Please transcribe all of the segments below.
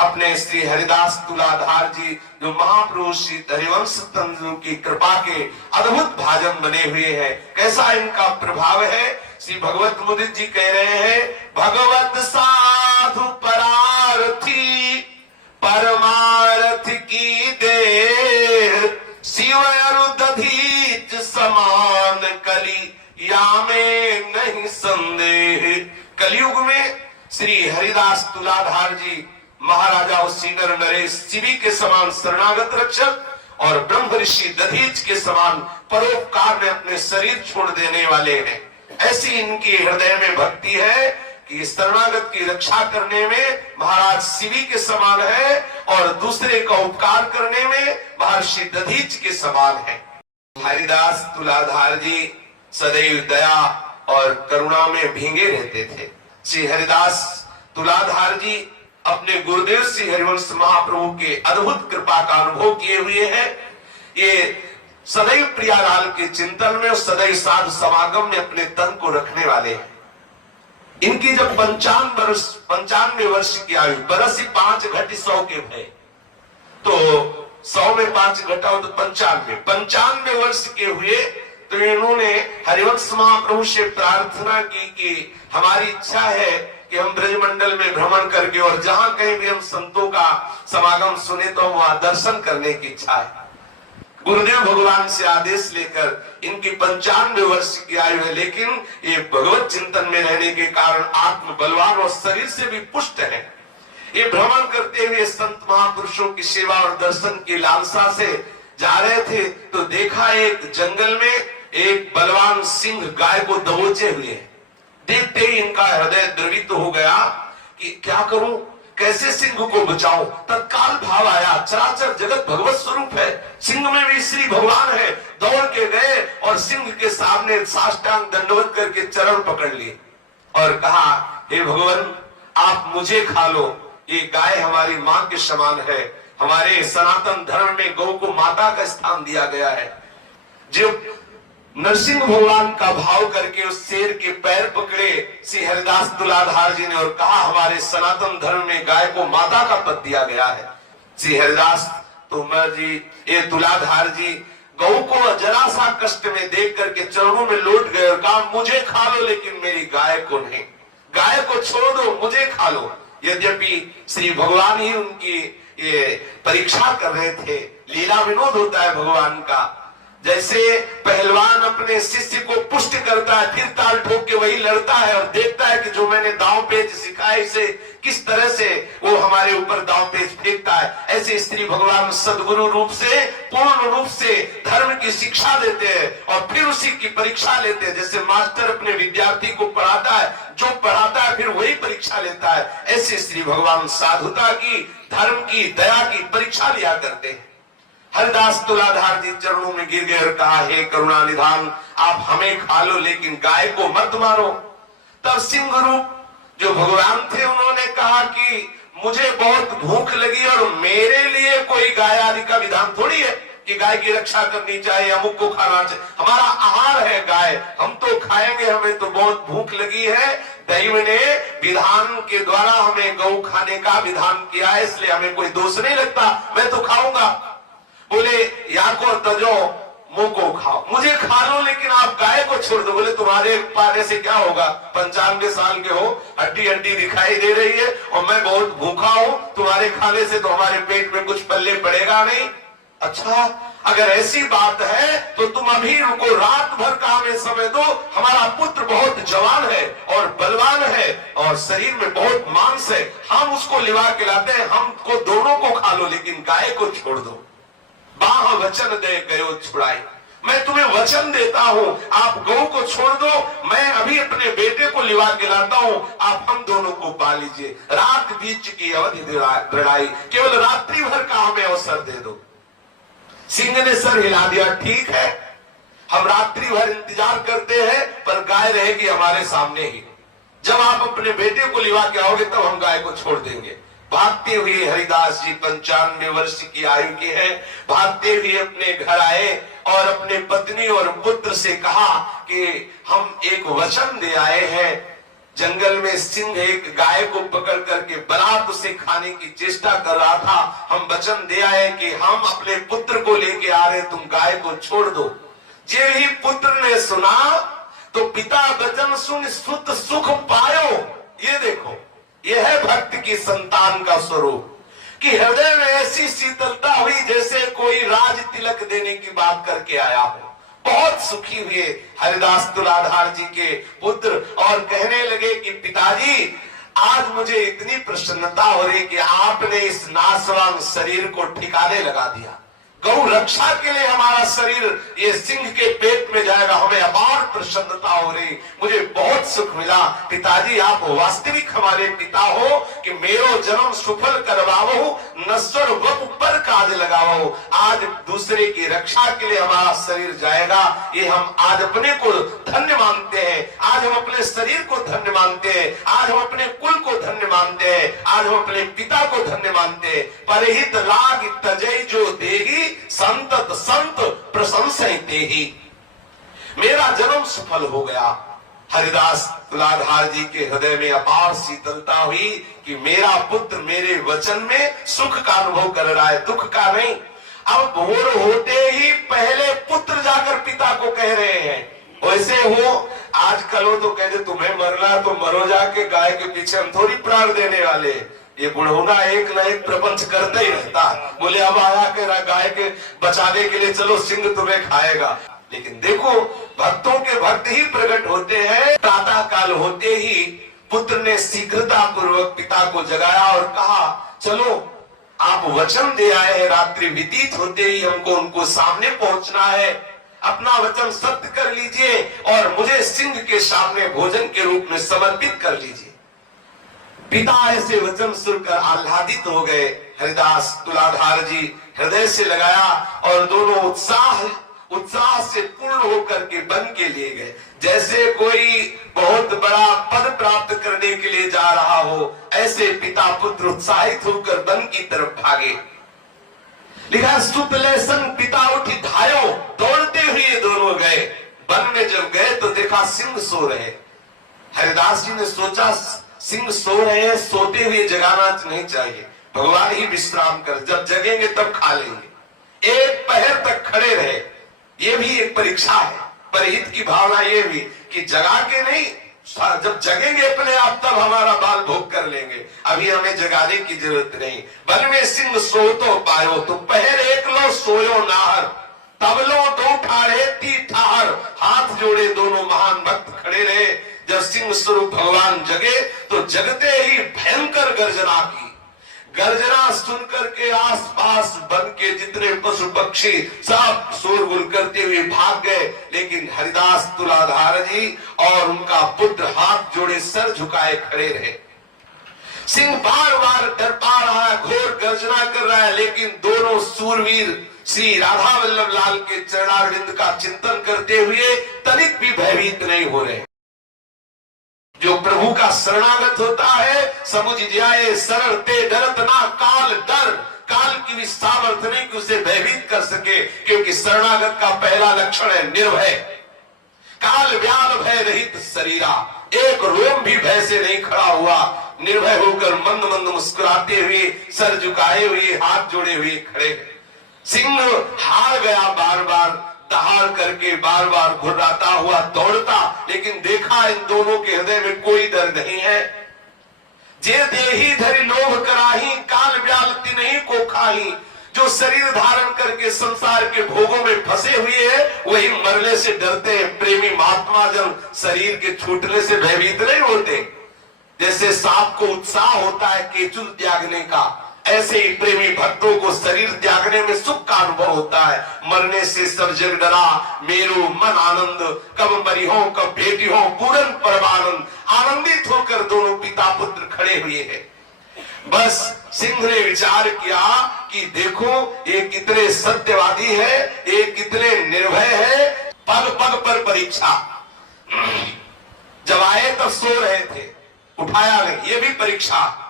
अपने श्री हरिदास तुलाधार जी जो महापुरुष श्री हरिवंश तंत्र की कृपा के अद्भुत भाजन बने हुए हैं, कैसा इनका प्रभाव है। श्री भगवत मुदित जी कह रहे हैं, भगवत साधु परारथी परमारथ की दे, शिव अरुदधीच समान कली या में नहीं संदेह। कलयुग में श्री हरिदास तुलाधार जी महाराजा उसीगर नरेश शिवी के समान शरणागत रक्षक और ब्रह्म ऋषि दधीच के समान परोपकार में अपने शरीर छोड़ देने वाले हैं। ऐसी इनकी हृदय में भक्ति है कि शरणागत की रक्षा करने में महाराज शिवी के समान है और दूसरे का उपकार करने में महर्षि दधीच के समान है। हरिदास तुलाधार जी सदैव दया और करुणा में भींगे रहते थे। श्री हरिदास तुलाधार जी अपने गुरुदेव श्री हरिवंश महाप्रभु के अद्भुत कृपा का अनुभव किए हुए हैं। ये सदैव प्रियालाल के चिंतन में और सदैव साधु समागम में अपने तन को रखने वाले हैं। इनकी जब 95 वर्ष की आयु, बरसी 5 घटी 100 के भय, तो 100 में 5 घटा हो तो 95 वर्ष के हुए तो इन्होंने हरिवंश महाप्रभु से प्रार्थना की कि हमारी इच्छा है कि हम ब्रजमंडल में भ्रमण करके और जहां कहीं भी हम संतों का समागम सुने तो वहां दर्शन करने की इच्छा है। गुरुदेव भगवान से आदेश लेकर इनकी 95 वर्ष की आयु है, लेकिन ये भगवत चिंतन में रहने के कारण आत्म बलवान और शरीर से भी पुष्ट है। ये भ्रमण करते हुए संत महापुरुषों की सेवा और दर्शन की लालसा से जा रहे थे तो देखा एक जंगल में एक बलवान सिंह गाय को दबोचे हुए है। देखते ही इनका हृदय द्रवित हो गया कि क्या करूं, कैसे सिंह को बचाऊं। तत्काल भाव आया, चराचर जगत भगवत स्वरूप है, सिंह में भी श्री भगवान है। दौड़ के गए और सिंह के सामने साष्टांग दंडवत करके चरण पकड़ लिए और कहा, हे भगवान आप मुझे खा लो, ये गाय हमारी मां के समान है। हमारे सनातन धर्म में गौ को माता का स्थान दिया गया है। जो नरसिंह भगवान का भाव करके उस शेर के पैर पकड़े श्री हरिदास तुलाधार जी ने और कहा, हमारे सनातन धर्म में गाय को माता का पद दिया गया है। श्री हरिदास तोमर जी, ये तुलाधार जी गौ को जरा सा कष्ट में देख करके चरणों में लौट गए और कहा, मुझे खा लो लेकिन मेरी गाय को नहीं, गाय को छोड़ दो, मुझे खा लो। यद्यपि श्री भगवान ही उनकी ये परीक्षा कर रहे थे। लीला विनोद होता है भगवान का। जैसे पहलवान अपने शिष्य को पुष्ट करता है, फिर ताल ठोक के वही लड़ता है और देखता है कि जो मैंने दांव पेच सिखाया इसे किस तरह से वो हमारे ऊपर दांव पेच फेंकता है, ऐसे स्त्री भगवान सदगुरु रूप से पूर्ण रूप से धर्म की शिक्षा देते हैं और फिर उसी की परीक्षा लेते हैं। जैसे मास्टर अपने विद्यार्थी को पढ़ाता है, जो पढ़ाता है फिर वही परीक्षा लेता है, ऐसे श्री भगवान साधुता की, धर्म की, दया की परीक्षा लिया करते हैं। हरिदास तुलाधार जी चरणों में गिर गए और कहा, हे करुणा निधान आप हमें खा लो लेकिन गाय को मत मारो। तब सिंह रूप जो भगवान थे उन्होंने कहा कि मुझे बहुत भूख लगी और मेरे लिए कोई गाय आदि का विधान थोड़ी है कि गाय की रक्षा करनी चाहिए, अमुक को खाना चाहिए। हमारा आहार है गाय, हम तो खाएंगे, हमें तो बहुत भूख लगी है। दैव ने विधान के द्वारा हमें गौ खाने का विधान किया है, इसलिए हमें कोई दोष नहीं लगता, मैं तो खाऊंगा। बोले, या को तजो मुंह को खाओ, मुझे खा लो लेकिन आप गाय को छोड़ दो। बोले, तुम्हारे पाने से क्या होगा, 95 साल के हो, हड्डी हड्डी दिखाई दे रही है और मैं बहुत भूखा हूं, तुम्हारे खाने से तो हमारे पेट में कुछ पल्ले पड़ेगा नहीं। अच्छा, अगर ऐसी बात है तो तुम अभी रुको, रात भर का हमें समय दो, हमारा पुत्र बहुत जवान है और बलवान है और शरीर में बहुत मांस है, हम उसको लिवा के लाते हैं, हमको दोनों को खा लो लेकिन गाय को छोड़ दो। बाह वचन दे गयो छुड़ाई, मैं तुम्हें वचन देता हूं, आप गौ को छोड़ दो, मैं अभी अपने बेटे को लिवा के लाता हूं, आप हम दोनों को पा लीजिए। रात बीच की अवधि दृढ़ाई, केवल रात्रि भर का हमें अवसर दे दो। सिंह ने सर हिला दिया, ठीक है, हम रात्रि भर इंतजार करते हैं पर गाय रहेगी हमारे सामने ही, जब आप अपने बेटे को लिवा के आओगे तब हम गाय को छोड़ देंगे। भागते हुए हरिदास जी 95 वर्ष की आयु के हैं, भागते हुए अपने घर आए और अपने पत्नी और पुत्र से कहा कि हम एक वचन दे आए हैं जंगल में सिंह एक गाय को पकड़ करके बलात् उसे खाने की चेष्टा कर रहा था। हम वचन दे आए कि हम अपने पुत्र को लेके आ रहे, तुम गाय को छोड़ दो। जे ही पुत्र ने सुना तो पिता वचन सुन सुत सुख पायो। ये देखो, यह है भक्त की संतान का स्वरूप कि हृदय में ऐसी शीतलता हुई जैसे कोई राज तिलक देने की बात करके आया हो। बहुत सुखी हुए हरिदास तुलाधार जी के पुत्र और कहने लगे कि पिताजी, आज मुझे इतनी प्रसन्नता हो रही कि आपने इस नासवान शरीर को ठिकाने लगा दिया। गौ रक्षा के लिए हमारा शरीर ये सिंह के पेट में जाएगा, हमें अपार प्रसन्नता हो रही, मुझे बहुत सुख मिला। पिताजी, आप वास्तविक हमारे पिता हो कि मेरो जन्म सफल करवाओ, नश्वर वप पर काज लगाओ। आज दूसरे की रक्षा के लिए हमारा शरीर जाएगा, ये हम आज अपने को धन्य मानते हैं, आज हम अपने शरीर को धन्य मानते हैं, आज हम अपने कुल को धन्य मानते हैं, आज हम अपने पिता को धन्य मानते हैं। परहित लाग तजय जो देगी, संतत संत प्रशंसते ही। मेरा जन्म सफल हो गया। हरिदास तुलाधार जी के हृदय में अपार शीतलता हुई कि मेरा पुत्र मेरे वचन में सुख का अनुभव कर रहा है, दुख का नहीं। अब भोर होते ही पहले पुत्र जाकर पिता को कह रहे हैं। वैसे हो आजकल हो तो कहते तुम्हें मरना तो मरो जाके, गाय के पीछे हम थोड़ी प्राण देने वाले। ये बुढ़ौना एक न एक प्रपंच करता ही रहता। बोले अब आया के गाय के बचाने के लिए, चलो सिंह तुम्हें खाएगा। लेकिन देखो, भक्तों के भक्त ही प्रकट होते हैं। प्रातः काल होते ही पुत्र ने शीघ्रता पूर्वक पिता को जगाया और कहा, चलो आप वचन दे आए हैं, रात्रि व्यतीत होते ही हमको उनको सामने पहुंचना है, अपना वचन सत्य कर लीजिए और मुझे सिंह के सामने भोजन के रूप में समर्पित कर लीजिए। पिता ऐसे वचन सुनकर आह्लादित हो गए। हरिदास तुलाधार जी हृदय से लगाया और दोनों उत्साह से पूर्ण होकर के वन के लिए गए। जैसे कोई बहुत बड़ा पद प्राप्त करने के लिए जा रहा हो, ऐसे पिता पुत्र उत्साहित होकर वन की तरफ भागे। लिखा, सुतलेसन पिता उठी धायो, दौड़ते हुए दोनों गए। वन में जब गए तो देखा सिंह सो रहे। हरिदास जी ने सोचा, सिंह सो रहे हैं, सोते हुए जगाना नहीं चाहिए, भगवान ही विश्राम कर, जब जगेंगे तब खा लेंगे। एक पहर तक खड़े रहे, ये भी एक परीक्षा है। परहित की भावना ये भी कि जगा के नहीं, जब जगेंगे अपने आप तब हमारा बाल भोग कर लेंगे, अभी हमें जगाने की जरूरत नहीं। वन में सिंह सो तो पायो, तो पहर एक लो सोयो नाहर, तब लो दो ठाड़े ती ठाहर। हाथ जोड़े दोनों महान भक्त खड़े रहे। जब सिंह स्वरूप भगवान जगे तो जगते ही भयंकर गर्जना की। गर्जना सुनकर के आसपास वन के जितने पशु पक्षी सब शोरगुल करते हुए भाग गए। लेकिन हरिदास तुलाधार जी और उनका पुत्र हाथ जोड़े सर झुकाए खड़े रहे। सिंह बार बार डरपा रहा है, घोर गर्जना कर रहा है, लेकिन दोनों सूरवीर श्री राधा वल्लभ लाल के चरणारविंद का चिंतन करते हुए तनिक भी भयभीत नहीं हो रहे। जो प्रभु का शरणागत होता है, समुझ जाए शरण ते डरत ना काल डर। काल की भी सामर्थ्य नहीं कि उसे भयभीत कर सके, क्योंकि शरणागत का पहला लक्षण है निर्भय। काल व्याल भय रहित शरीरा, एक रोम भी भय से नहीं खड़ा हुआ, निर्भय होकर मंद मंद मुस्कुराते हुए, सर झुकाए हुए, हाथ जोड़े हुए खड़े। सिंह हार गया, बार बार दहाड़ करके बार बार घुर्राता हुआ दौड़ता, लेकिन देखा इन दोनों के हृदय में कोई डर नहीं है। जे देही धरि लोभ कराही, काल व्यालती नहीं को खाही। जो शरीर धारण करके संसार के भोगों में फंसे हुए हैं, वही मरने से डरते हैं। प्रेमी महात्मा जन शरीर के छूटने से भयभीत नहीं होते। जैसे सांप को उत्साह होता है केचुल त्यागने का, ऐसे ही प्रेमी भक्तों को शरीर त्यागने में सुख का अनुभव होता है। मरने से सब जग डरा, मेरो मन आनंद, कब मरी हो कब भेटी हो, पूरन परमानंद। आनंदित होकर दोनों पिता पुत्र खड़े हुए हैं। बस सिंह ने विचार किया कि देखो ये कितने सत्यवादी है, ये कितने निर्भय है। पग पग पर परीक्षा। जब आए तब सो रहे थे, उठाया नहीं, ये भी परीक्षा।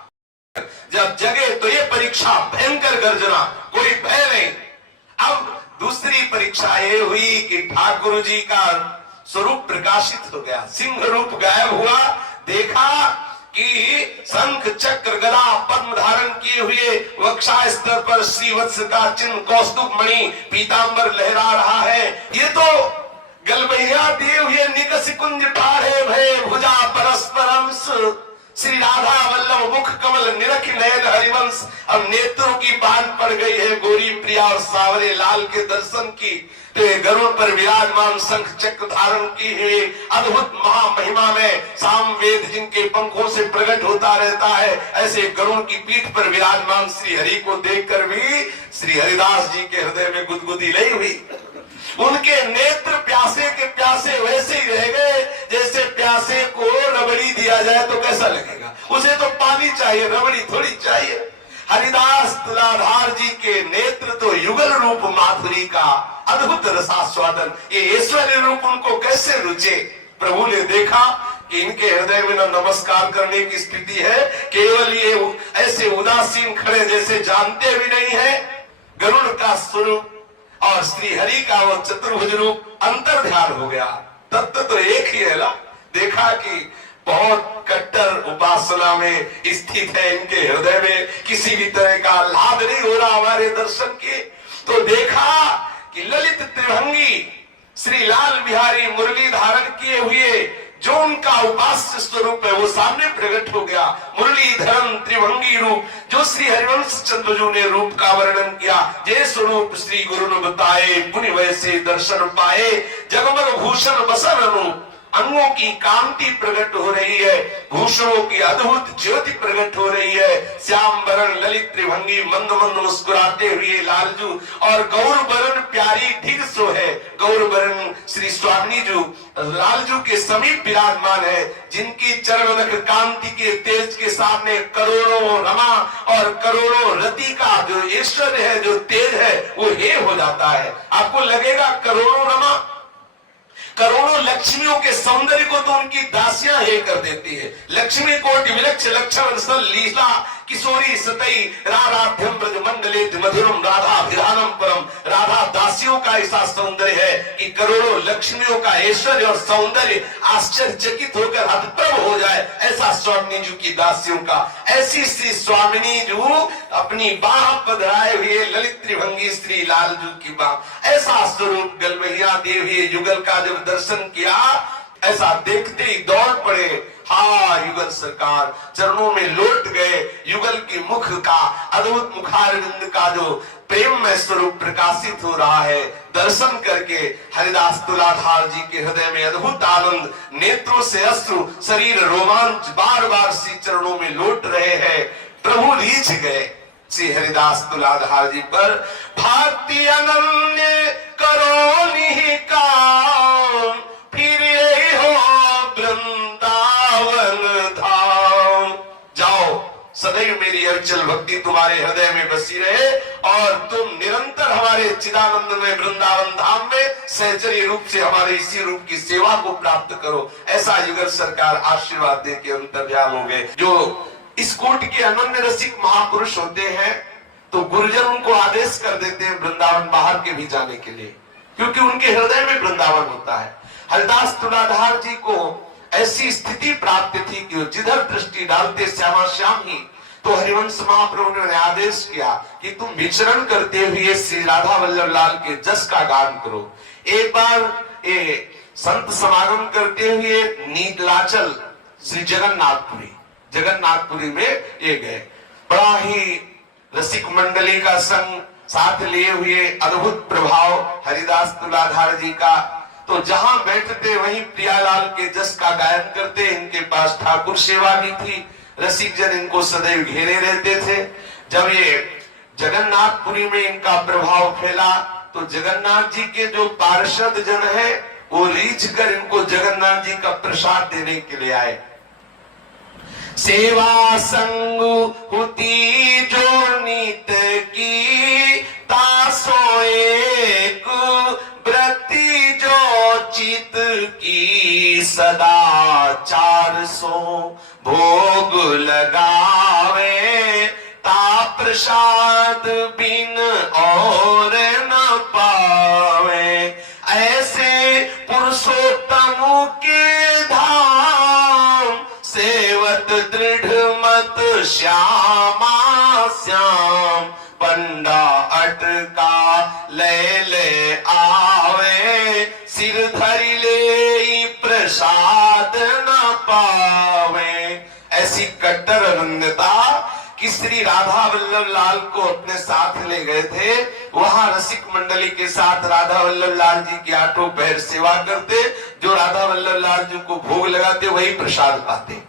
जब जगे तो ये परीक्षा, भयंकर गर्जना, कोई भय नहीं। अब दूसरी परीक्षा ये हुई कि ठाकुर जी का स्वरूप प्रकाशित हो गया, सिंह रूप गायब हुआ, देखा कि शंख चक्र गदा पद्म धारण किए हुए वक्षा स्तर पर श्रीवत्स का चिन्ह कौस्तुभ मणि पीतांबर लहरा रहा है। ये तो गलबैया दिए हुए निकस कुंज ठाढ़े भय भुजा परस्परम श्री राधा वल्लभ मुख कमल निरख नयन हरिवंश। अब नेत्रों की बांध पड़ गई है गोरी प्रिया और सावरे लाल के दर्शन की। तो गरुड़ पर विराजमान शंख चक्र धारण की हुई अद्भुत महामहिमा में साम वेद जिनके पंखों से प्रकट होता रहता है, ऐसे गरुड़ की पीठ पर विराजमान श्री हरि को देखकर भी श्री हरिदास जी के हृदय में गुदगुदी नहीं हुई। उनके नेत्र प्यासे के प्यासे वैसे ही रह गए जैसे प्यासे को रबड़ी दिया जाए तो कैसा लगेगा। उसे तो पानी चाहिए, रबड़ी थोड़ी चाहिए। हरिदास तुलाधार जी के नेत्र तो युगल रूप माधुरी का अद्भुत रसास्वादन, ये ऐश्वर्य रूप उनको कैसे रुचे। प्रभु ने देखा कि इनके हृदय में न नमस्कार करने की स्थिति है, केवल ये ऐसे उदासीन खड़े जैसे जानते भी नहीं है गरुड़ का स्वरूप और श्री हरि का वो चतुर्भुज रूप। अंतर ध्यान हो गया, तत्व तो एक ही है ना। देखा कि बहुत कट्टर उपासना में स्थित है इनके हृदय में, किसी भी तरह का लाभ नहीं हो रहा हमारे दर्शन के। तो देखा कि ललित त्रिभंगी श्री लाल बिहारी मुरली धारण किए हुए जो उनका उपास्य स्वरूप है वो सामने प्रकट हो गया। मुरली धरन त्रिभंगी रूप जो श्री हरिवंश चंद्रजू ने रूप का वर्णन किया। जय स्वरूप श्री गुरु ने बताए पुनि वैसे दर्शन पाए, जगमग भूषण बसन अनूप। अंगों की कांति प्रकट हो रही है, भूषणों की अद्भुत ज्योति प्रकट हो रही है। श्याम वरण ललित त्रिभंगी मंद मंद मुस्कुराते हुए लालजू और गौर वरण प्यारी ढिग सो है। गौर वरण श्री स्वामी जू लालजू के समीप विराजमान है, जिनकी चरण नख कांति के तेज के सामने करोड़ों रमा और करोड़ों रति का जो ऐश्वर्य है, जो तेज है, वो हे हो जाता है। आपको लगेगा करोड़ों रमा करोड़ों लक्ष्मियों के सौंदर्य को तो उनकी दासियां हे कर देती है। लक्ष्मी कोटि विलक्ष लक्षण सल लीला किशोरी सतई राधाभ्यम ब्रज मंडले मधुरम राधा विधानम परम। राधा दासियों का ऐसा सौंदर्य है कि करोड़ों लक्ष्मियों का ऐश्वर्य और सौंदर्य आश्चर्यचकित होकर हतप्रभ हो जाए, ऐसा स्वामिनी जी की दासियों का। ऐसी श्री स्वामिनी जी अपनी बाह पधराए हुए ललित त्रिभंगी श्री लाल जी की बाह, ऐसा स्वरूप गलबैया देवी युगल का जब दर्शन किया, ऐसा देखते ही दौड़ पड़े। हाँ युगल सरकार चरणों में लौट गए। युगल की मुख का अद्भुत मुखारविंद का जो प्रेम में स्वरूप प्रकाशित हो रहा है, दर्शन करके हरिदास तुलाधार जी के हृदय में अद्भुत आनंद, नेत्रों से अश्रु, शरीर रोमांच बार बार श्री चरणों में लौट रहे हैं। प्रभु रीझ गए श्री हरिदास तुलाधार जी पर। भक्ति अनन्य करो निहिकाम, फिर हो वृंदावन धाम। जाओ सदैव मेरी अविचल भक्ति तुम्हारे हृदय में बसी रहे और तुम निरंतर हमारे चिदानंद में वृंदावन धाम में सहचर्य रूप से हमारे इसी रूप की सेवा को प्राप्त करो। ऐसा युगल सरकार आशीर्वाद दे के अंतर्याम हो गए। जो इस कोट के अनन्य रसिक महापुरुष होते हैं तो गुरुजन उनको आदेश कर देते हैं वृंदावन बाहर के भी जाने के लिए, क्योंकि उनके हृदय में वृंदावन होता है। हरिदास तुलाधार जी को ऐसी स्थिति प्राप्त थी कि जिधर दृष्टि डालते श्यामा श्याम ही। तो हरिवंश महाप्रभु ने आदेश किया कि तुम विचरण करते हुए श्री राधा वल्लभ लाल के जस का गान करो। एक बार ये संत समागम करते हुए नीलाचल श्री जगन्नाथपुरी में ये गए। बड़ा ही रसिक मंडली का संग साथ लिए हुए, अद्भुत प्रभाव हरिदास तुलाधार जी का। तो जहां बैठते वहीं प्रियालाल के जस का गायन करते। इनके पास ठाकुर सेवा भी थी, रसिक जन इनको सदैव घेरे रहते थे। जब ये जगन्नाथपुरी में इनका प्रभाव फैला तो जगन्नाथ जी के जो पार्षद जन है वो रीझ कर इनको जगन्नाथ जी का प्रसाद देने के लिए आए। सेवा संग होती जो नीत की, तासो एक व्रति जो चित की, सदा 400 भोग लगावे, ता प्रसाद बिन और न पावे। ऐसे पुरुषोत्तम के धाम से श्यामा श्याम पंडा अटका ले ले आवे, सिर धरि ले प्रसाद न पावे। ऐसी कट्टर अनन्यता कि श्री राधा वल्लभ लाल को अपने साथ ले गए थे। वहां रसिक मंडली के साथ राधा वल्लभ लाल जी की आठों पहर सेवा करते, जो राधा वल्लभ लाल जी को भोग लगाते वही प्रसाद पाते।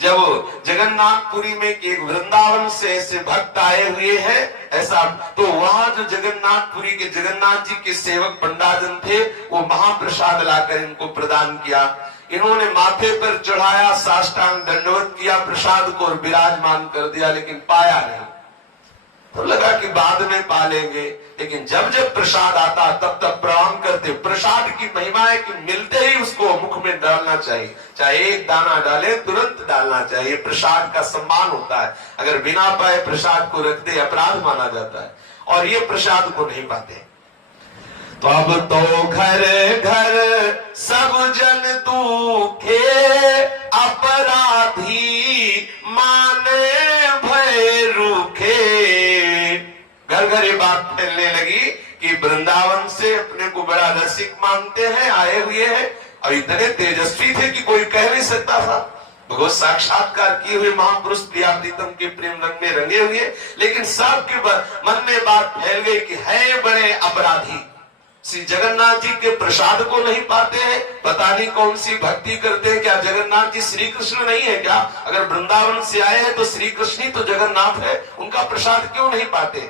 जब जगन्नाथपुरी में एक वृंदावन से ऐसे भक्त आए हुए हैं ऐसा, तो वहां जो जगन्नाथपुरी के जगन्नाथ जी के सेवक पंडाजन थे वो महाप्रसाद लाकर इनको प्रदान किया। इन्होंने माथे पर चढ़ाया, साष्टांग दंडवत किया, प्रसाद को और विराजमान कर दिया, लेकिन पाया नहीं। तो लगा कि बाद में पा लेंगे, लेकिन जब जब प्रसाद आता तब तब प्रणाम करते। प्रसाद की महिमा है कि मिलते ही उसको मुख में डालना चाहिए, चाहे एक दाना डाले तुरंत डालना चाहिए। प्रसाद का सम्मान होता है, अगर बिना पाए प्रसाद को रख दे अपराध माना जाता है, और ये प्रसाद को नहीं पाते। तो अब तो घर घर सब जन दुखे, अपराधी माने भय रूखे। घर घर ये बात फैलने लगी कि वृंदावन से अपने को बड़ा रसिक मानते हैं, आए हुए हैं, और इतने तेजस्वी थे कि कोई कह नहीं सकता था। भगवत साक्षात्कार किए हुए महापुरुष प्रिया प्रीतम के प्रेम रंग में रंगे हुए, लेकिन सबके मन में बात फैल गई कि है बड़े अपराधी, श्री जगन्नाथ जी के प्रसाद को नहीं पाते हैं। पता नहीं कौन सी भक्ति करते हैं, क्या जगन्नाथ जी श्री कृष्ण नहीं है क्या? अगर वृंदावन से आए हैं तो श्री कृष्ण ही तो जगन्नाथ है, उनका प्रसाद क्यों नहीं पाते?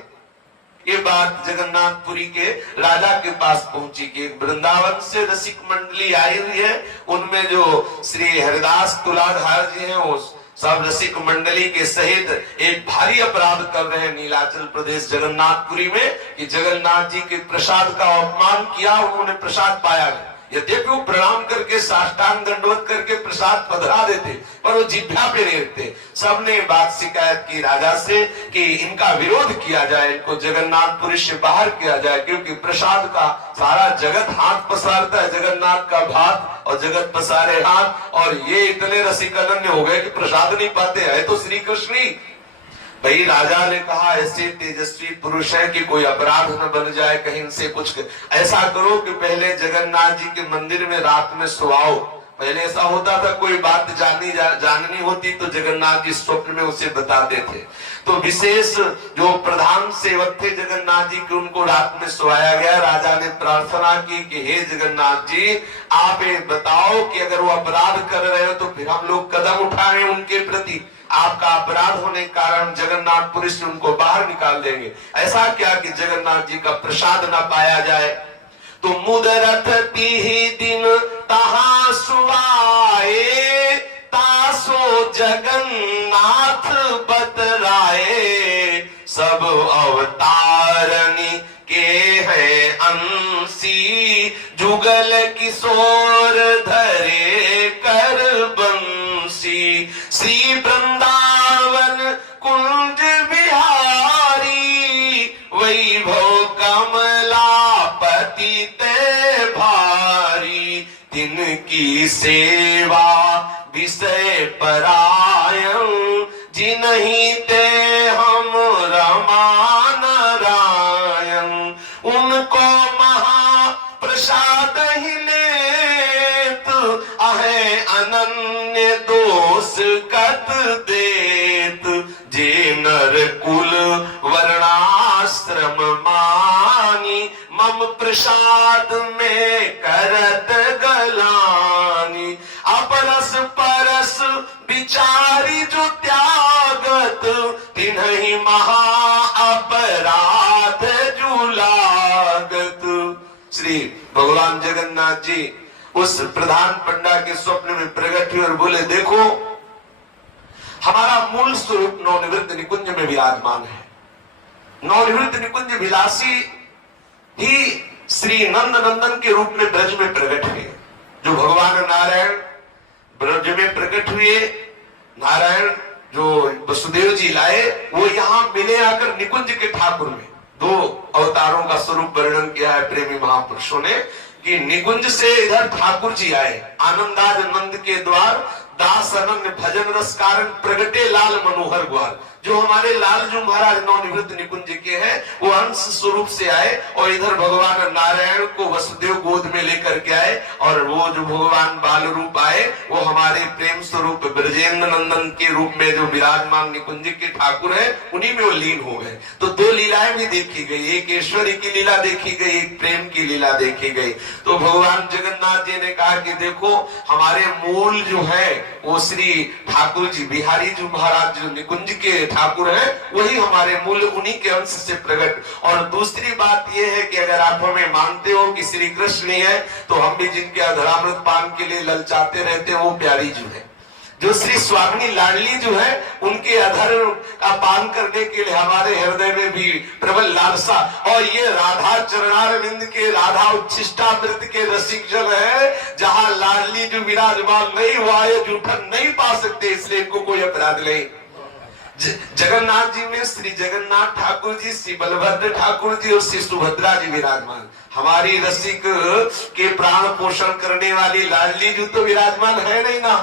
ये बात जगन्नाथपुरी के राजा के पास पहुंची कि वृंदावन से रसिक मंडली आई हुई है, उनमें जो श्री हरिदास तुलाधार जी हैं वो सब रसिक मंडली के सहित एक भारी अपराध कर रहे हैं नीलाचल प्रदेश जगन्नाथपुरी में, कि जगन्नाथ जी के प्रसाद का अपमान किया, उन्होंने प्रसाद पाया नहीं। यद्यपि वो प्रणाम करके साष्टांग दंडवत करके प्रसाद पधरा देते, पर वो जिभ्या पे नहीं रखते। सबने बात शिकायत की राजा से कि इनका विरोध किया जाए, इनको जगन्नाथपुरी से बाहर किया जाए, क्योंकि प्रसाद का सारा जगत हाथ पसारता है, जगन्नाथ का भात और जगत पसारे हाथ, और ये इतने रसिक अनन्य हो गए कि प्रसाद नहीं पाते हैं तो श्री कृष्ण ही। भाई राजा ने कहा ऐसे तेजस्वी पुरुष है कि कोई अपराध न बन जाए, कहीं इनसे कुछ ऐसा करो कि पहले जगन्नाथ जी के मंदिर में रात में सुआओ। पहले ऐसा होता था, कोई बात जाननी होती तो जगन्नाथ जी स्वप्न में उसे बताते थे। तो विशेष जो प्रधान सेवक थे जगन्नाथ जी के, उनको रात में सुआया गया। राजा ने प्रार्थना की कि हे जगन्नाथ जी, आप ये बताओ कि अगर वो अपराध कर रहे हो तो फिर हम लोग कदम उठाएं उनके प्रति। आपका अपराध होने के कारण जगन्नाथपुरी से उनको बाहर निकाल देंगे। ऐसा क्या कि जगन्नाथ जी का प्रसाद न पाया जाए। तो मुदरथ तीहि दिन तहां सुआए, तासो जगन्नाथ बतराए। सब अवतारनी के है अंशी, जुगल किशोर धरे कर बंसी। श्री वृंदावन कुंज बिहारी, वैभव कमलापति ते भारी। तिनकी सेवा विषय परायण, जिन्हीं ते हम रमा नारायण। उनको महा प्रसाद ही लेत, आहे अनन्य दोष कत देत। जे नर कुल वर्णाश्रम मानी, मम प्रसाद में करत गलानी। अपरस परस विचारी जो त्यागत, तिन्हि महा अपराध जुलागत। श्री भगवान जगन्नाथ जी उस प्रधान पंडा के स्वप्न में प्रकट हुए और बोले, देखो हमारा मूल स्वरूप नवनिवृत्त निकुंज में विराजमान है। नवनिवृत्त निकुंज विलासी ही श्री नंद नंदन के रूप में ब्रज में प्रकट हुए। जो भगवान नारायण ब्रज में प्रकट हुए, नारायण जो वसुदेव जी लाए, वो यहाँ मिले आकर निकुंज के ठाकुर में। दो अवतारों का स्वरूप वर्णन किया है प्रेमी महापुरुषों ने कि निकुंज से इधर ठाकुर जी आए, आनंदाज नंद के द्वार दास अनन्य भजन रस कारण प्रगटे लाल मनोहर ग्वाल। जो हमारे लालजू महाराज नवनिवृत्त निकुंज के हैं, वो अंश स्वरूप से आए और इधर भगवान नारायण को वसुदेव गोद में लेकर के आए, और वो जो भगवान बाल रूप आए वो हमारे प्रेम स्वरूप ब्रजेंद्र नंदन के रूप में जो विराजमान निकुंज के ठाकुर है, उन्हीं में वो लीन हो गए। तो दो लीलाएं भी देखी गई, एक ईश्वरी की लीला देखी गई, एक प्रेम की लीला देखी गई। तो भगवान जगन्नाथ जी ने कहा कि देखो हमारे मूल जो है वो श्री ठाकुर जी बिहारी जी महाराज जो निकुंज के ठाकुर हैं, वही हमारे मूल, उन्हीं के अंश से प्रकट। और दूसरी बात यह है कि अगर आप हमें मानते हो कि श्री कृष्ण ही है, तो हम भी जिनके अधरामृत पान के लिए ललचाते रहते हैं वो प्यारी जी है। जो श्री स्वामिनी लाडली जो है, उनके अधर का पान करने के लिए हमारे हृदय में भी प्रबल लालसा। और ये राधा चरणारविंद के राधा उच्छिष्टामृत के रसिक जन है, जहां लाडली जो विराजमान नहीं हुआ है, जूठन नहीं पा सकते, इसलिए इनको कोई अपराध नहीं। जगन्नाथ जी में श्री जगन्नाथ ठाकुर जी, श्री बलभद्र ठाकुर जी और श्री सुभद्रा जी विराजमान। हमारी रसिक के प्राण पोषण करने वाली लाडली जी तो विराजमान है नहीं ना।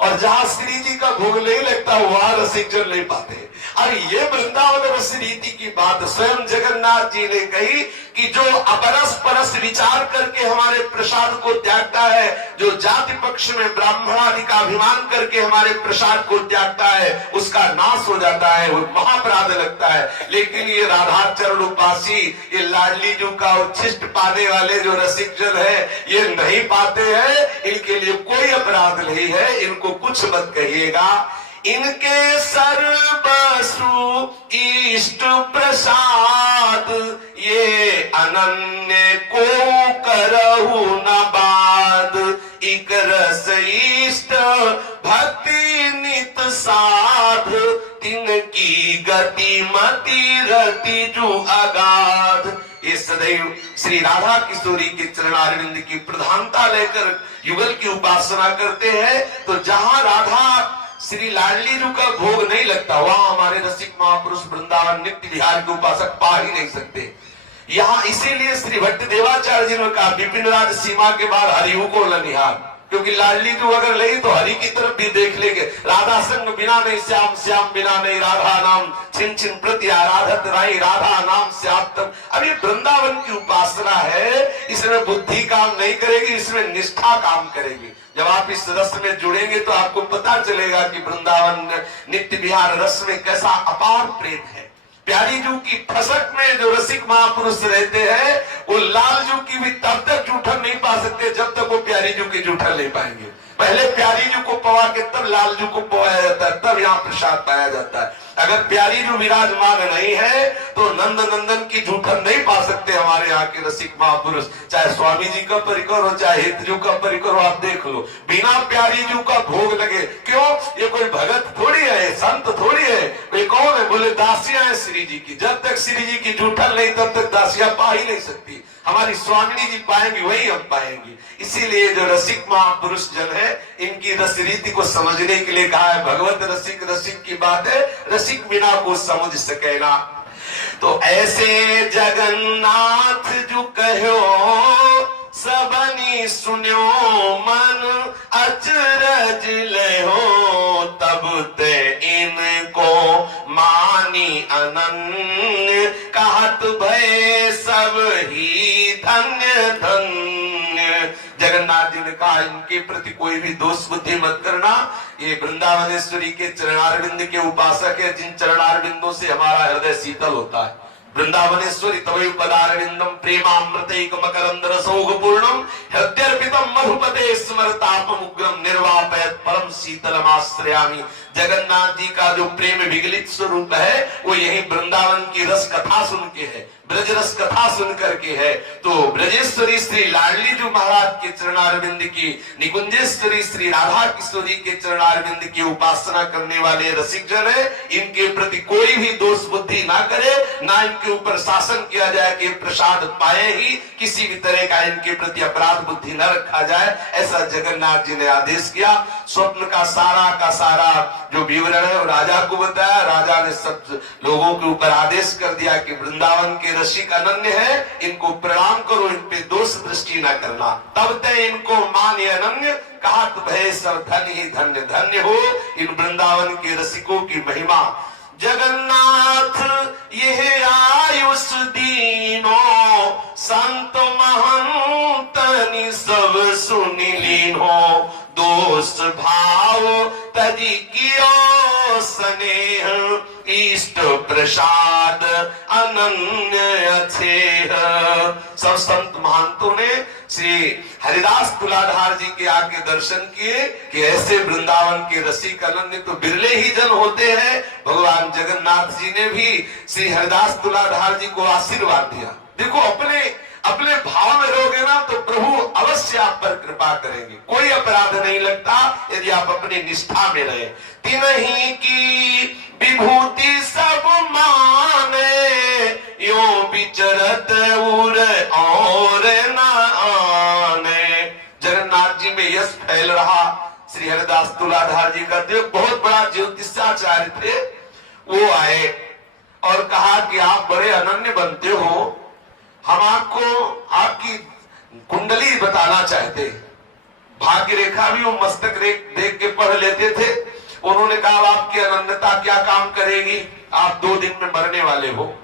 और जहां श्री जी का भोग नहीं लगता वहां रसिक जन नहीं पाते। और ये वृंदावन रस रीति की बात स्वयं जगन्नाथ जी ने कही कि जो अपरस परस विचार करके हमारे प्रसाद को त्यागता है, जो जाति पक्ष में ब्राह्मणादि का अभिमान करके हमारे प्रसाद को त्यागता है, उसका नाश हो जाता है, वो महापराध लगता है। लेकिन ये राधा चरण उपासी, ये लाडली जी का उच्छिष्ट पाने वाले जो रसिक जन है, ये नहीं पाते हैं, इनके लिए कोई अपराध नहीं है, इनको कुछ मत कहिएगा। इनके सर्वसु इष्ट प्रसाद, ये अनन्य को करहु न बाद। इक रस इष्ट भक्ति नित साध, तिनकी गति मति रति जो अगाध। ये सदैव श्री राधा किशोरी के चरणारविंद की प्रधानता लेकर युगल की उपासना करते हैं। तो जहां राधा श्री लाडली जी का भोग नहीं लगता, वहां हमारे रसिक महापुरुष वृंदावन नित्य विहार के उपासक पा ही नहीं सकते। यहाँ इसीलिए श्री भट्ट देवाचार्य जी ने कहा, विपिन राज सीमा के बाद हरिहु को लनिहार। क्योंकि लाडली जी अगर नहीं तो हरि की तरफ भी देख लेंगे। राधा संग बिना नहीं श्याम, श्याम बिना नहीं राधा नाम, छिन छिन प्रति आराधत राई, राधा नाम श्याम। अब ये वृंदावन की उपासना है, इसमें बुद्धि काम नहीं करेगी, इसमें निष्ठा काम करेगी। जब आप इस रस में जुड़ेंगे तो आपको पता चलेगा कि वृंदावन नित्य विहार रस में कैसा अपार प्रेम है। प्यारी जू की फसक में जो रसिक महापुरुष रहते हैं, वो लाल जू की भी तब तक जूठन नहीं पा सकते जब तक वो प्यारी जू की जूठन नहीं पाएंगे। पहले प्यारी जू को पवा के तब लाल जू को पवाया जाता है, तब यहाँ प्रसाद पाया जाता है। अगर प्यारी जू विराजमान नहीं है तो नंद नंदन की जूठन नहीं पा सकते हमारे यहाँ के रसिक महापुरुष। चाहे स्वामी जी का परिकर हो, चाहे हित जू का परिकर हो, आप देख लो, बिना प्यारी जू का भोग लगे। क्यों? ये कोई भगत थोड़ी है, संत थोड़ी है, वे कौन है? बोले दासियां है श्री जी की। जब तक श्री जी की जूठन नहीं तब तक दासियां पा ही नहीं सकती। हमारी स्वामिनी जी पाएंगी, वही हम पाएंगे। इसीलिए जो रसिक महापुरुष जन है, इनकी रस रीति को समझने के लिए कहा है, भगवत रसिक रसिक की बात है, रसिक बिना को समझ सके ना। तो ऐसे जगन्नाथ जो कहो, सबनी सुन्यो मन अचरज लहो। तब ते इनको मानी अनन्य, कहत भय सब ही धन्य धन्य। जगन्नाथ जी ने कहा, इनके प्रति कोई भी दोष बुद्धि मत करना। ये वृंदावनेश्वरी के चरणारविंद के उपासक है, जिन चरणारविंदों से हमारा हृदय शीतल होता है। वृंदावनेश्वरी तवैव पदारविंदम प्रेमामृतैक मकरंद रसोग पूर्णम, हृदयर्पितम मधुपते स्मरतापम उग्रम निर्वापयत परम शीतलमाश्रयामि। जगन्नाथ जी का जो प्रेम विगलित स्वरूप है, वो यही वृंदावन की रस कथा सुन के है, ब्रज रस कथा सुन करके है। तो ब्रजेश्वरी श्री लाडली जी महाराज के चरणारविंद की, निकुंजेश्वरी श्री राधा किशोरी के चरणारविंद की उपासना करने वाले रसिक जन है, इनके प्रति कोई भी दोष बुद्धि ना करे, ना इनके ऊपर शासन किया जाए कि प्रसाद पाए ही, किसी भी तरह का इनके प्रति अपराध बुद्धि न रखा जाए, ऐसा जगन्नाथ जी ने आदेश किया। स्वप्न का सारा जो विवरण है वो राजा को बताया। राजा ने सब लोगों के ऊपर आदेश कर दिया कि वृंदावन के रसिक अनन्य है, इनको प्रणाम करो, इन पे दोष दृष्टि न करना। तब तक इनको मान्य अनन्य, कहा तो भय सब धन ही धन्य धन्य हो इन वृंदावन के रसिकों की महिमा। जगन्नाथ यह आयुष दीनो संत महंतनि सब सुनि लीनो दोष भाव तजी कियो स्नेह इष्ट प्रसाद अनन्य अछेह। सब संत महंतों ने श्री हरिदास तुलाधार जी के आके दर्शन किए कि ऐसे वृंदावन के रसिक अनन्य तो बिरले ही जन होते हैं। भगवान जगन्नाथ जी ने भी श्री हरिदास तुलाधार जी को आशीर्वाद दिया। देखो अपने भाव में रहोगे ना तो प्रभु अवश्य आप पर कृपा करेंगे। कोई अपराध नहीं लगता यदि आप अपनी निष्ठा में रहे। तिन्हीं की विभूति सब माने यो विचरत उर और न आने। जगन्नाथ जी में यश फैल रहा। श्री हरिदास तुलाधार जी का देव बहुत बड़ा ज्योतिषाचार्य थे। वो आए और कहा कि आप बड़े अनन्य बनते हो, हम आपको आपकी कुंडली बताना चाहते। भाग्य रेखा भी वो मस्तक रेख देख के पढ़ लेते थे। उन्होंने कहा आपकी अनन्यता क्या काम करेगी, आप 2 दिन में मरने वाले हो,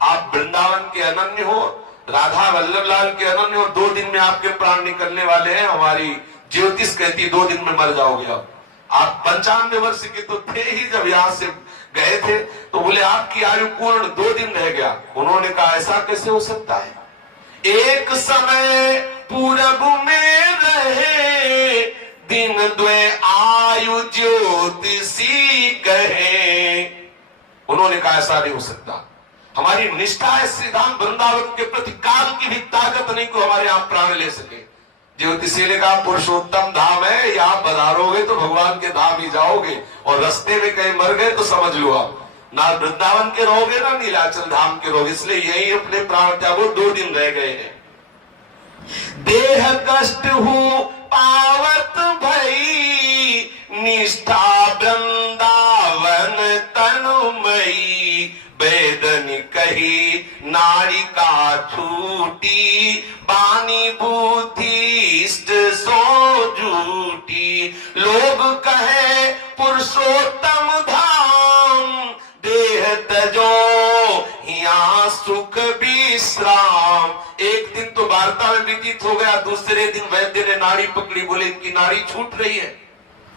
आप वृंदावन के अनन्य हो, राधा वल्लभ लाल के अनन्य हो, 2 दिन में आपके प्राण निकलने वाले हैं। हमारी ज्योतिष कहती 2 दिन में मर जाओगे। आप 95 वर्ष के तो थे ही जब यहाँ से गए थे। तो बोले आपकी आयु पूर्ण 2 दिन रह गया। उन्होंने कहा ऐसा कैसे हो सकता है, एक समय पूरब में रहे दिन द्वे आयु ज्योतिषी कहे। उन्होंने कहा ऐसा नहीं हो सकता, हमारी निष्ठा है श्रीधाम वृंदावन के प्रति, काल की भी ताकत नहीं को हमारे आप प्राण ले सके। ज्योतिषी ने कहा पुरुषोत्तम धाम है, यहाँ पधारोगे तो भगवान के धाम ही जाओगे, और रास्ते में कहीं मर गए तो समझ लो आप ना वृंदावन के रहोगे ना नीलाचल धाम के रहोगे। इसलिए यही अपने प्राण त्यागो, 2 दिन रह गए हैं। देह कष्ट हूँ पावत भई निष्ठा वृंदावन तनुमयी वेदन कही नारी का छूटी बानी बुद्धिष्ट सो झूठी। लोग कहे पुरुषोत्तम धाम देह तजो यहाँ सुख विश्राम। एक दिन तो वार्ता में व्यतीत हो गया, दूसरे दिन वैद्य ने नाड़ी पकड़ी, बोले इनकी नाड़ी छूट रही है।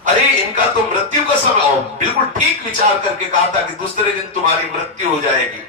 अरे इनका तो मृत्यु का समय, बिल्कुल ठीक विचार करके कहा था कि दूसरे दिन तुम्हारी मृत्यु हो जाएगी।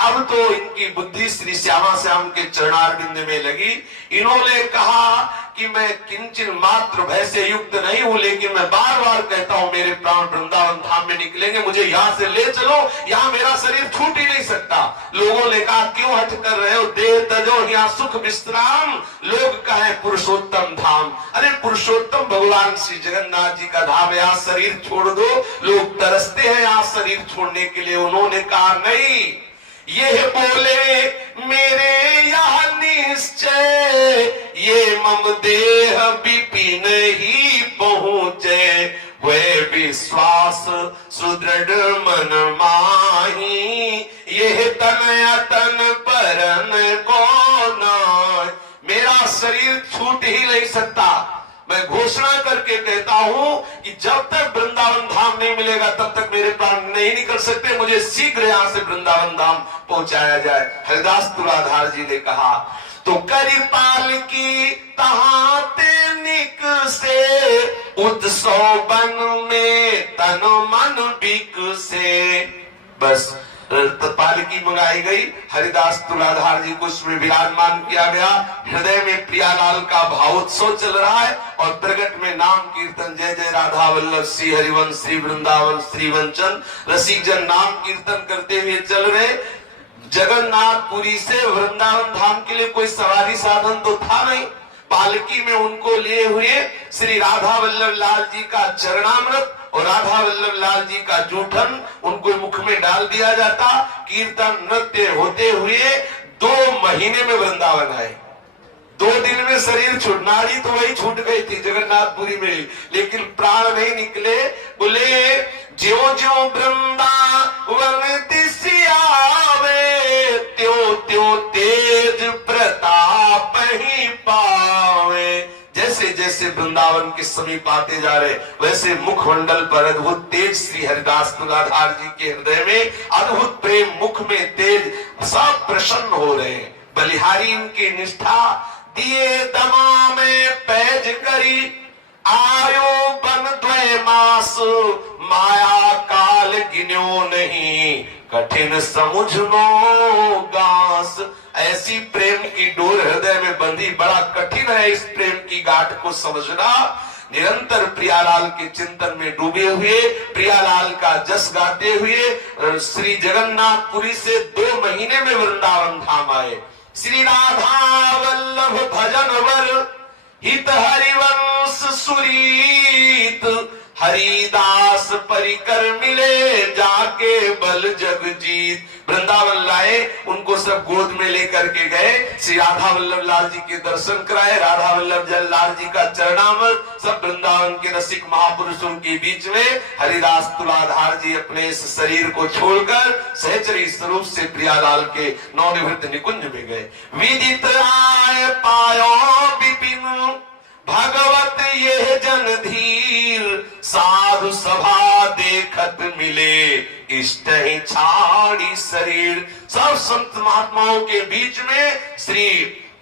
अब तो इनकी बुद्धि श्री श्यामा श्याम के चरणारविंद में लगी। इन्होंने कहा कि मैं किंचन मात्र भय से युक्त नहीं हूं, लेकिन मैं बार बार कहता हूं मेरे प्राण वृंदावन धाम में निकलेंगे, मुझे यहाँ से ले चलो, यहाँ मेरा शरीर छूट ही नहीं सकता। लोगों ने कहा क्यों हट कर रहे हो, देह तजो यहाँ सुख विश्राम। लोग कहे पुरुषोत्तम धाम, अरे पुरुषोत्तम भगवान श्री जगन्नाथ जी का धाम है, यहाँ शरीर छोड़ दो। लोग तरसते हैं यहाँ शरीर छोड़ने के लिए। उन्होंने कहा नहीं, ये बोले मेरे यहाँ निश्चय ये मम देह विपिन ही पहुँचे। वे विश्वास सुदृढ़ मन माही ये तन अतन परन को न। मेरा शरीर छूट ही नहीं सकता। मैं घोषणा करके कहता हूं कि जब तक वृंदावन धाम नहीं मिलेगा तब तक मेरे प्राण नहीं निकल सकते। मुझे शीघ्र यहाँ से वृंदावन धाम पहुंचाया जाए। हरिदास तुलाधार जी ने कहा तो करिपाल की तहाते निक से उत्सव बन में तन मन बिक से। बस पालकी मंगाई गई, हरिदास तुलाधार जी को उसमें विराजमान किया गया। हृदय में प्रियालाल का भावोत्सव चल रहा है और प्रगट में नाम कीर्तन जय जय राधा वल्लभ श्री हरिवंश श्री वृंदावन श्री वंचन रसिक जन नाम कीर्तन करते हुए चल रहे। जगन्नाथपुरी से वृंदावन धाम के लिए कोई सवारी साधन तो था नहीं। पालकी में उनको लिए हुए श्री राधा वल्लभ लाल जी का चरणामृत और राधा वल्लभ लाल जी का जूठन उनको मुख में डाल दिया जाता। कीर्तन नृत्य होते हुए 2 महीने में वृंदावन आए। 2 दिन में शरीर छूट, नाड़ी तो वही छूट गई थी जगन्नाथपुरी में, लेकिन प्राण नहीं निकले। बोले ज्यो ज्यो वृंदावन दिसियावे त्यों त्यों तेज प्रताप ही पावे। जैसे जैसे वृंदावन वृंदावन के समीप आते जा रहे, वैसे मुखमंडल पर अद्भुत तेज श्री हरिदास तुलाधार जी के हृदय में अद्भुत प्रेम, मुख में तेज, सब प्रसन्न हो रहे हैं। बलिहारी इनकी निष्ठा, दिए दमा में पैज करी, आयो बन द्वय मास, माया काल गिन्यो नहीं, कठिन समुझ नो गास। ऐसी प्रेम की डोर हृदय में बंधी, बड़ा कठिन है इस प्रेम की गांठ को समझना। निरंतर प्रियालाल के चिंतन में डूबे हुए, प्रियालाल का जस गाते हुए श्री जगन्नाथपुरी से 2 महीने में वृंदावन धाम आए। श्री राधा वल्लभ भजन वर, हित हरिवंश सुरीत, हरिदास परिकर मिले, जाके बल जग जीत। वृंदावन लाए, उनको सब गोद में लेकर के गए, श्री राधा वल्लभ लाल जी के दर्शन कराए, राधा वल्लभ लाल जी का चरणामृत, सब वृंदावन के रसिक महापुरुषों के बीच में हरिदास तुलाधार जी अपने इस शरीर को छोड़कर सहचरी स्वरूप से प्रियालाल के नवनिवृत्त निकुंज में गए। विदित आय पायो विपिन, भगवत ये जन धीर, साधु सभा देखत मिले, इष्ट ही छाड़ी शरीर। सब संत महात्माओं के बीच में श्री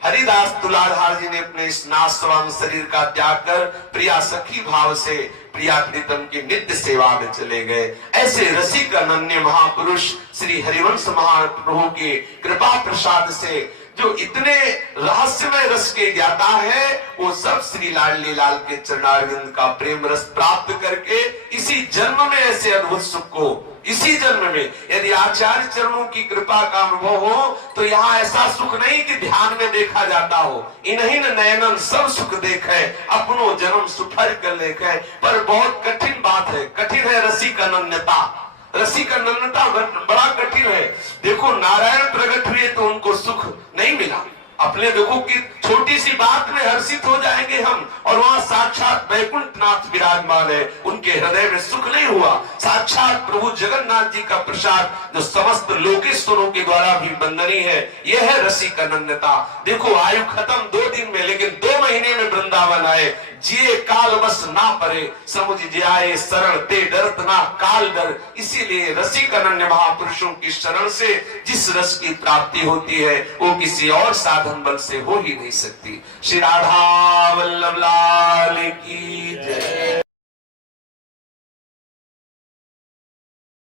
हरिदास तुलाधार जी ने अपने इस नाशवान शरीर का त्याग कर प्रिया सखी भाव से प्रिया प्रीतम की नित्य सेवा में चले गए। ऐसे रसिक अनन्य महापुरुष श्री हरिवंश महाप्रभु की कृपा प्रसाद से जो इतने रहस्यमय रस के ज्ञाता है, वो सब श्री लाडली लाल के चरणारविंद का प्रेम रस प्राप्त करके इसी जन्म में ऐसे अद्भुत सुख को, इसी जन्म में यदि आचार्य चरणों की कृपा का अनुभव हो तो यहाँ ऐसा सुख नहीं कि ध्यान में देखा जाता हो, इन्हीं नयनन सब सुख देखे, अपनो जन्म सुफल कर लेखे। पर बहुत कठिन बात है, कठिन है रसिक अनन्यता, रसिक अनन्यता बड़ा कठिन है। देखो नारायण प्रकट हुए तो उनको सुख नहीं मिला, अपने देखो कि छोटी सी बात में हर्षित हो जाएंगे हम, और वहां साक्षात वैकुंठनाथ विराजमान है, उनके हृदय में सुख नहीं हुआ। साक्षात प्रभु जगन्नाथ जी का प्रसाद जो समस्त लोकेश्वरों के द्वारा भी वंदनीय है, यह है रसिक अनन्यता। देखो आयु खत्म 2 दिन में, लेकिन 2 महीने में वृंदावन आए। जिए काल बस ना परे, समुझ जाए शरण ते डरत ना काल डर। इसीलिए रसिक अनन्य महापुरुषों की शरण से जिस रस की प्राप्ति होती है वो किसी और साधन बल से हो ही नहीं सकती। श्री राधा वल्लभ लाल की जय।